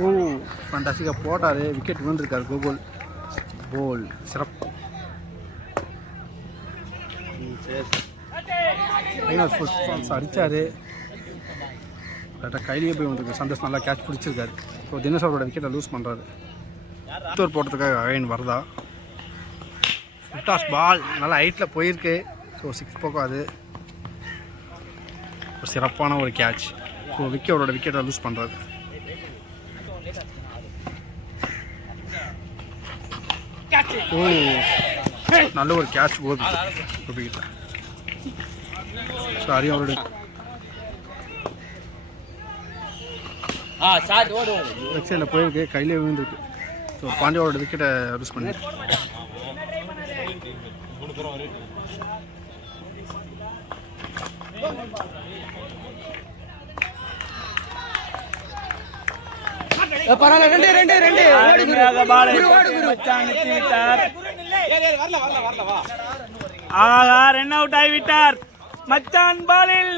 ஓ ஃபண்டாஸ்டிக்காக போட்டார், விக்கெட் விழுந்திருக்காரு. கோகுல் போல் சிறப்பு. அடித்தார், கரெக்டாக கையிலேயே போய் வந்துருக்கு. சந்தோஷ் நல்லா கேட்ச் பிடிச்சிருக்காரு. ஸோ தினேஷ் அவரோட விக்கெட்டை லூஸ் பண்ணுறாரு. ஒரு போட்டதுக்காக அகைன் வரதா. ஃபுட்டாஸ் பால் நல்லா ஹைட்டில் போயிருக்கு. ஸோ 6 போகாது. ஒரு சிறப்பான ஒரு கேட்ச். ஸோ அவரோட விக்கெட்டை லூஸ் பண்ணுறாரு. ஓ நல்ல ஒரு கேட்ச் போகுது கோபிக்கிட்ட. ஸோ ஹரி அவரோட லெக் சைடில் போயிருக்கு, கையிலே விழுந்துருக்கு. ஸோ பாண்டியாவோட விக்கெட்டை லூஸ் பண்ணி ரன் அவுட் ஆகிவிட்டார். மச்சான் பாலில்